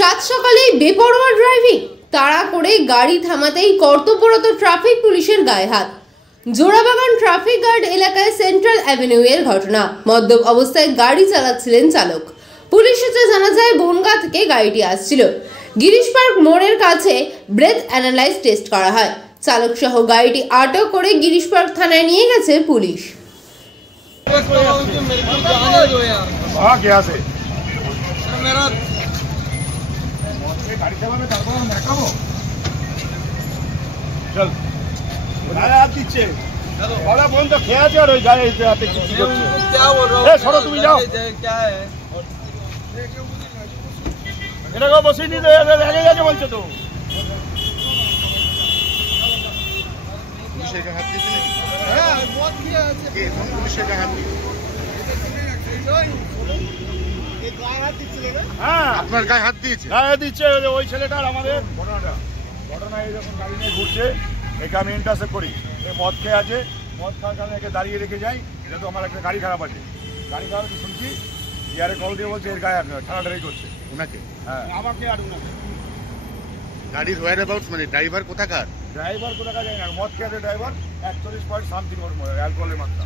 সাত সকালেই বেপরোয়া ড্রাইভিং, তাড়া করে গাড়ি থামাতেই কর্তব্যরত ট্রাফিক পুলিশের গায়ে হাত। জোড়াবাগান ট্রাফিক গার্ড এলাকায় সেন্ট্রাল অ্যাভিনিউ এর ঘটনা। মদ্যপ অবস্থায় গাড়ি চালাচ্ছিলেন চালক। পুলিশ সূত্রে জানা যায় বনগা থেকে গাড়িটি আসছিল। গিরিশ পার্ক মোড়ের কাছে ব্রেথ অ্যানালাইজ টেস্ট করা হয়। চালক সহ গাড়িটি আটক করে গিরিশ পার্ক থানায় নিয়ে গেছে পুলিশ। বলছে তো আপনার গায়ে হাত দিয়েছে? গায়ে দিচ্ছে ওই ছেলেটার। আমাদের ঘটনা যখন গাড়ি নিয়ে ঘুরছে, একে আমি ইন্টারসেপ্ট করি। মদ খেয়ে আছে, মদ খাওয়ার কারণে একে দাঁড়িয়ে রেখে যাই, যেহেতু আমার একটা গাড়ি খারাপ আছে। গাড়ি খারাপ শুনছি, ইয়ারে কল দিয়ে বলছে এর গায়ে ঠাড়াঠাড়ি করছে ওনাকে। হ্যাঁ, আমাকে আর ওনাকে। গাড়ির হোয়ার অ্যাবাউটস মানে ড্রাইভার কোথাকার? ড্রাইভার কোথাকার জানি না, মদ খেয়ে আছে ড্রাইভার। 41 পয়েন্ট সামথিং ওর অ্যালকোহলের মাত্রা।